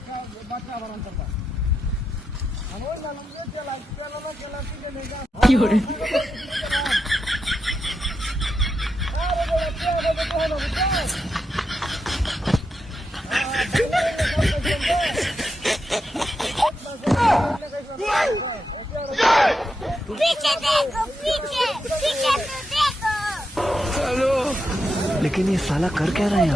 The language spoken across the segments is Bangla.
একটা বাচ্চা আবার আনতে আমি ওই নাম দিয়ে চেলা কি করে पीछे देखो पीछे पीछे तो देखो हेलो लेकिन ये साला कर क्या रहा है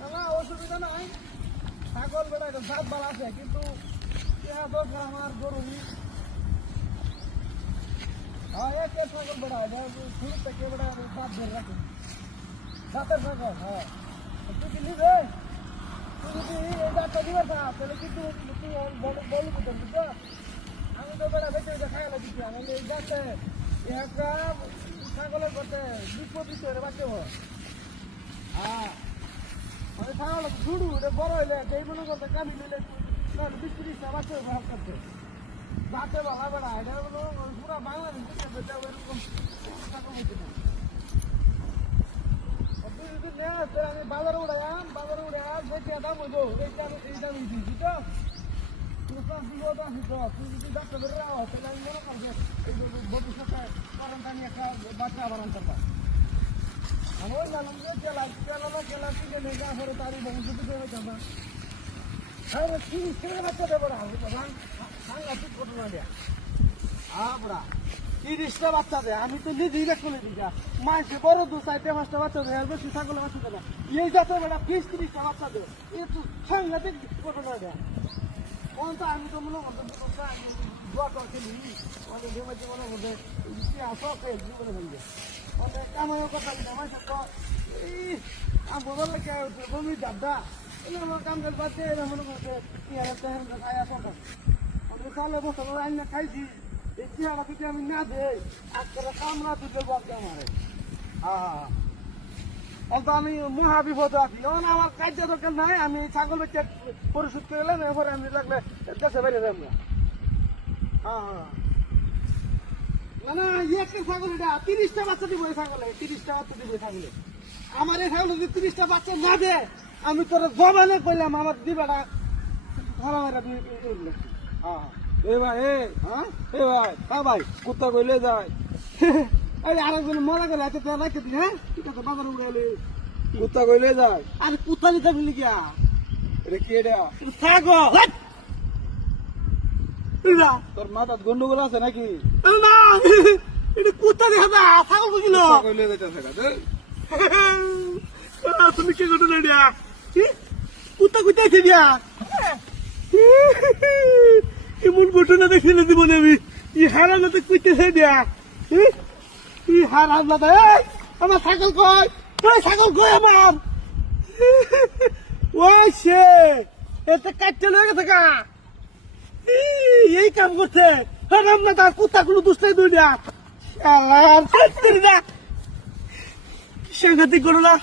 यहाँ অসুবিধা নাই ছাগল বেড়া জাত বালা আছে কিন্তু দরকার আমার জরুরি ছাগল বেড়া শুরু থেকে বেড়া জাত ধরে রাখে জাতের ছাগল হ্যাঁ তুই কি নিবে তুই যদি এই জাতটা দিবে তাহলে কিন্তু তুই বল বুঝছো আমি তো বেড়া বেঁচে খাই দিচ্ছি আমি এই জাতে একটা ছাগলের করতে 20-25 করে বাঁচতে হয় হ্যাঁ মানে ছাগল শুরু বড় হইলে যেই মনে করতে কামি নিলে 20-30টা বাচ্চা ব্যবহার করতে যাতে ভালো বেড়া এটা হলো পুরা বাংলাদেশ এরকম ছাগল হইতে না তুই যদি নেস আমি বাজারে উড়ে বেঁচে দাম হইব এই দাম দিচ্ছি তো তুই যদি ডাক্তার ধরে রাখো তাহলে আমি মনে করবো ভবিষ্যতে তখন আমি একটা বাচ্চা আবার আনতে পারবো আমি ওই জানলাম যে চেলা কিনে নিয়ে যা করে তারই ভবিষ্যতে করে যাবো হ্যাঁ ছেলে বাচ্চা দেবো না সাংঘাতিক ঘটনা দেয়া বড়া 30টা বাচ্চা দেয় আমি তো নিজেই দেখো দিকা মাসে বড় 2-4-5টা বাচ্চা দেয় আর বেশি ছাগলের বাচ্চা দেয় এই যাতে বেড়া 20-30টা বাচ্চা দেয় এ তো সাংঘাতিক ঘটনা দেয় তো আমি তো মনে করতে দোয়া খেলি অনেক মনে করতে আসো জীবনে ভেঙে অনেক কামাইও কথা আমার সাথে বদল লাগে বমি দাদা এগুলো কাম করে বাচ্চা এরা মনে করতে খাই আসো আমি তাহলে বসে আইন খাইছি এই চেহারা যদি আমি না দেই আজকে কামরা দুটো বাচ্চা আমারে অন্ত আমি মহা বিপদে আছি এখন আমার কার্য দরকার নাই আমি ছাগল বেচে পরিশোধ করে এলাম এরপরে আমি লাগলে দেশে বেরিয়ে যাবো না না একটা ছাগল এটা 30টা বাচ্চা দিব এই ছাগলে 30টা বাচ্চা দিব এই ছাগলে আমার এই ছাগল যদি 30টা বাচ্চা না দেয় আমি তোর জবানে কইলাম আমার দিবাটা ধরা মারা ভাই হ্যাঁ ভাই কুত্তা কইলে যায় আরেকজন মরা গেলে এত রাখতে দিন হ্যাঁ ঠিক আছে বাজারে উড়ে এলে কুত্তা কইলে যায় আরে কুত্তা নিতে বলি গিয়া এটা কি এটা ছাগল তোর মাথা গন্ডগোল আছে নাকি না এটা কুত্তা দেখা না ছাগল বুঝলো কইলে যাইতেছে তুমি কি ঘটনা দিয়া কুত্তা কুত্তাইছে দিয়া এমন ঘটনা দেখলে জীবনে আমি ই হারানোতে কুইতেছে দিয়া ই হারাম দাদা আমার ছাগল কই ছাগল কই আমার ওই সে এতে কাটতে লয়ে গেছে গা এই কাম করছে হারাম না তার কুত্তা কোনো দুষ্টাই দুই দিয়া সাংঘাতিক করো না